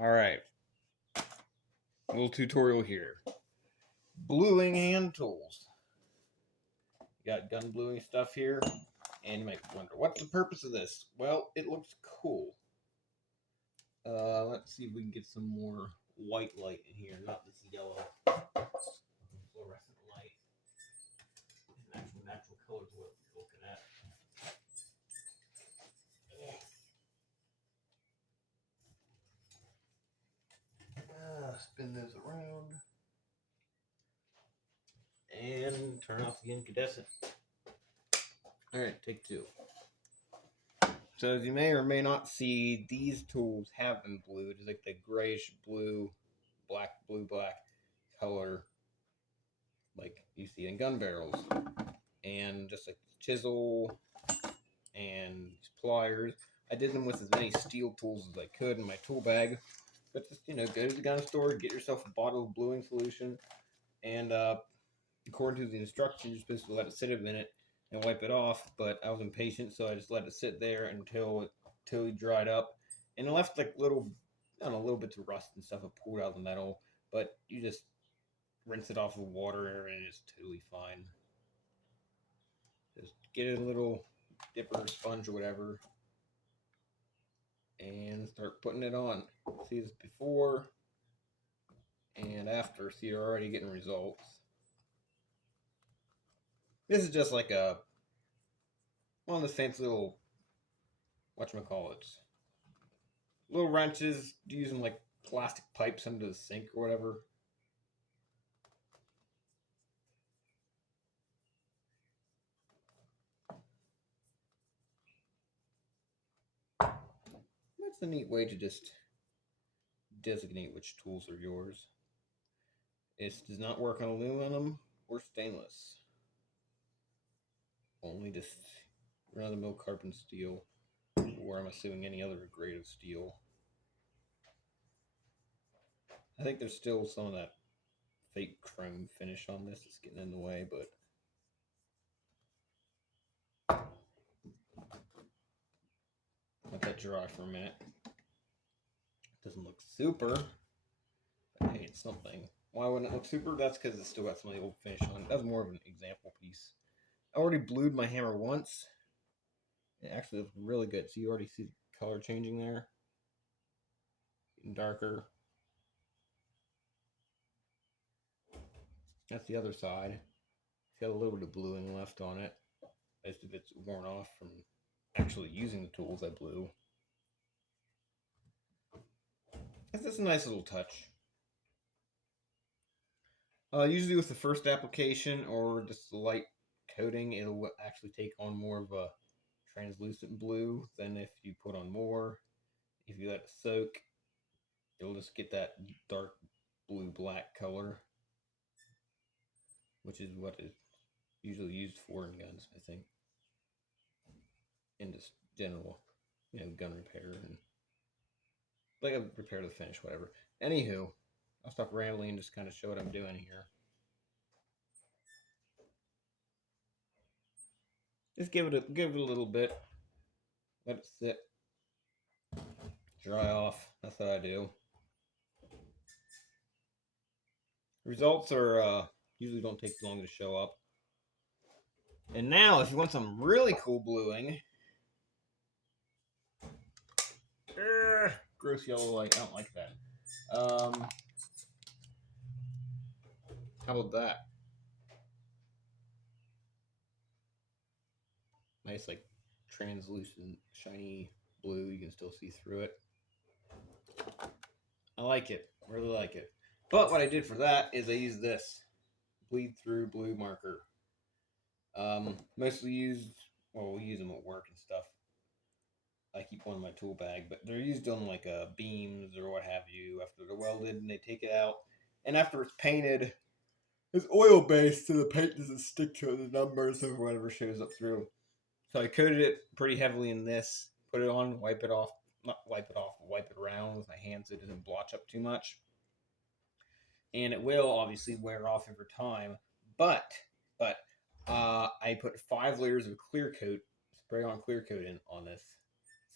Alright, little tutorial here. Bluing hand tools. Got gun bluing stuff here, and you might wonder, what's the purpose of this? Well, it looks cool. Let's see if we can get some more white light in here, not this yellow fluorescent light. An actual natural color is what we're looking at. Spin those around. And turn off the incandescent. Alright, take two. So as you may or may not see, these tools have been blued. It's like the grayish blue, black color like you see in gun barrels. And just like chisel and pliers. I did them with as many steel tools as I could in my tool bag. But just, go to the gun store, get yourself a bottle of bluing solution, and according to the instructions, you're supposed to let it sit a minute and wipe it off, but I was impatient, so I just let it sit there until it dried up, and it left like little bits of rust and stuff. It pulled out of the metal, but you just rinse it off with water, and it's totally fine. Just get a little dipper, sponge, or whatever, and start putting it on. See this before and after, so you're already getting results. This is just like one of the fancy little, little wrenches using like plastic pipes under the sink or whatever. That's a neat way to just designate which tools are yours. It does not work on aluminum or stainless. Only just run-of-the-mill carbon steel, or I'm assuming any other grade of steel. I think there's still some of that fake chrome finish on this that's getting in the way, but let that dry for a minute. Doesn't look super, but hey, it's something. Why wouldn't it look super? That's because it's still got some of the old finish on it. That's more of an example piece. I already blued my hammer once. It actually looks really good. So you already see the color changing there. Getting darker. That's the other side. It's got a little bit of bluing left on it. Most of it's worn off from actually using the tools I blew. It's just a nice little touch. Usually with the first application or just the light coating, it'll actually take on more of a translucent blue than if you put on more. If you let it soak, it'll just get that dark blue-black color, which is what it's usually used for in guns, I think. In just general, gun repair and like a repair to the finish, whatever. Anywho, I'll stop rambling and just kind of show what I'm doing here. Just give it a little bit. Let it sit. Dry off. That's what I do. Results are usually don't take long to show up. And now, if you want some really cool bluing, gross yellow light. I don't like that. How about that? Nice, like translucent, shiny blue. You can still see through it. I like it. Really like it. But what I did for that is I used this bleed through blue marker. Mostly used, we use them at work and stuff. I keep one in my tool bag, but they're used on like beams or what have you after they're welded, and they take it out. And after it's painted, it's oil based, so the paint doesn't stick to the numbers or whatever shows up through. So I coated it pretty heavily in this, put it on, wipe it off, not wipe it off, wipe it around with my hands so it doesn't blotch up too much. And it will obviously wear off over time, but I put 5 layers of clear coat, spray on clear coat on this.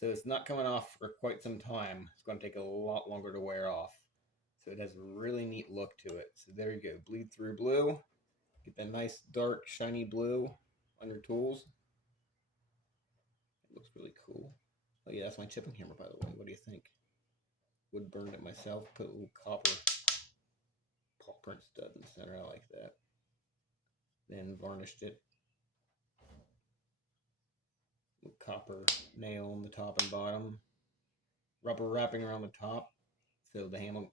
So it's not coming off for quite some time. It's going to take a lot longer to wear off. So it has a really neat look to it. So there you go, bleed through blue. Get that nice dark shiny blue on your tools. It looks really cool. Oh yeah, that's my chipping hammer, by the way. What do you think? Wood burned it myself. Put a little copper paw print stud in the center. I like that. Then varnished it. Little copper nail on the top and bottom. Rubber wrapping around the top, so the hammer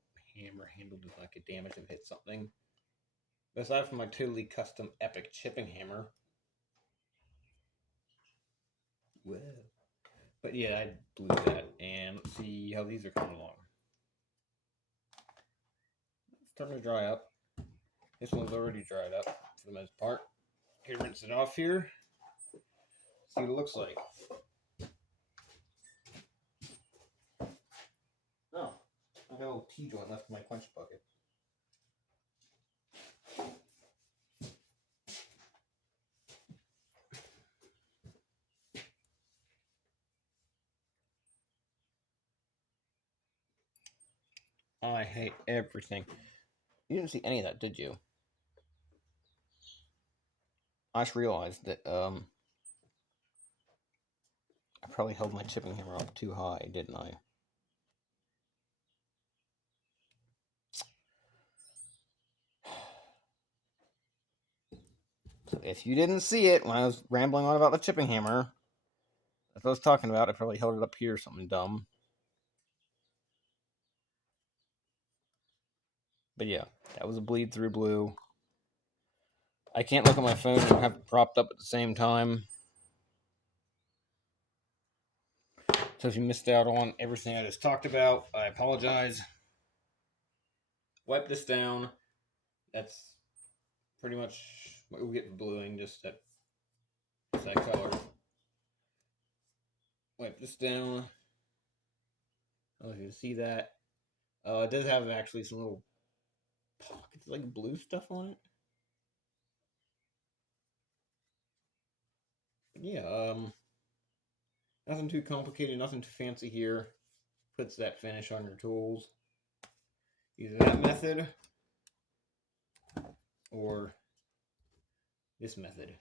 handle does not get damaged if it hits something. But aside from my totally custom epic chipping hammer, whoa. But yeah, I blew that, and let's see how these are coming along. It's starting to dry up. This one's already dried up for the most part. Okay, rinse it off here. See what it looks like. Oh, I got a little T-joint left in my quench bucket. I hate everything. You didn't see any of that, did you? I just realized that I probably held my chipping hammer up too high, didn't I? So if you didn't see it when I was rambling on about the chipping hammer, that's what I was talking about. I probably held it up here or something dumb. But yeah, that was a bleed through blue. I can't look at my phone and have it propped up at the same time. So if you missed out on everything I just talked about, I apologize. Wipe this down. That's pretty much what we get for bluing, just that color. Wipe this down. I don't know if you can see that. It does have actually some little pockets, like blue stuff on it. But yeah, nothing too complicated, nothing too fancy here. Puts that finish on your tools. Either that method or this method.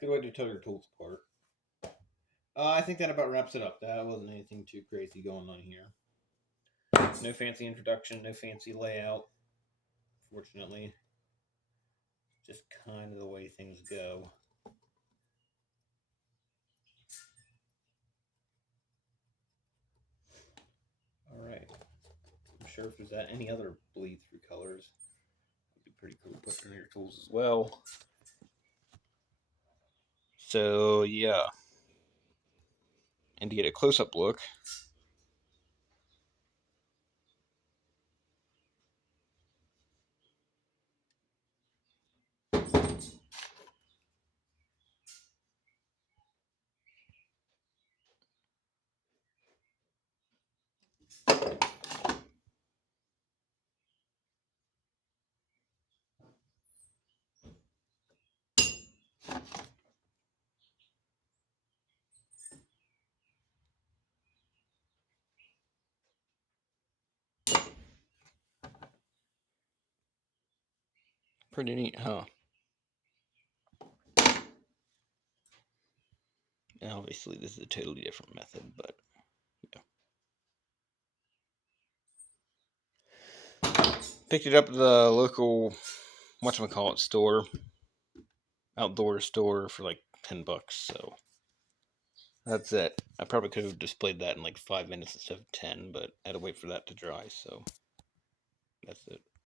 Good way to tell your tools apart. I think that about wraps it up. That wasn't anything too crazy going on here. No fancy introduction, no fancy layout. Fortunately, just kind of the way things go. Alright. I'm sure if there's any other bleed through colors, it'd be pretty cool to put in your tools as well. So, yeah. And to get a close-up look, pretty neat, huh? And obviously this is a totally different method, but yeah. Picked it up at the local, whatchamacallit store, outdoor store for like $10, so that's it. I probably could have displayed that in like 5 minutes instead of 10, but I had to wait for that to dry, so that's it.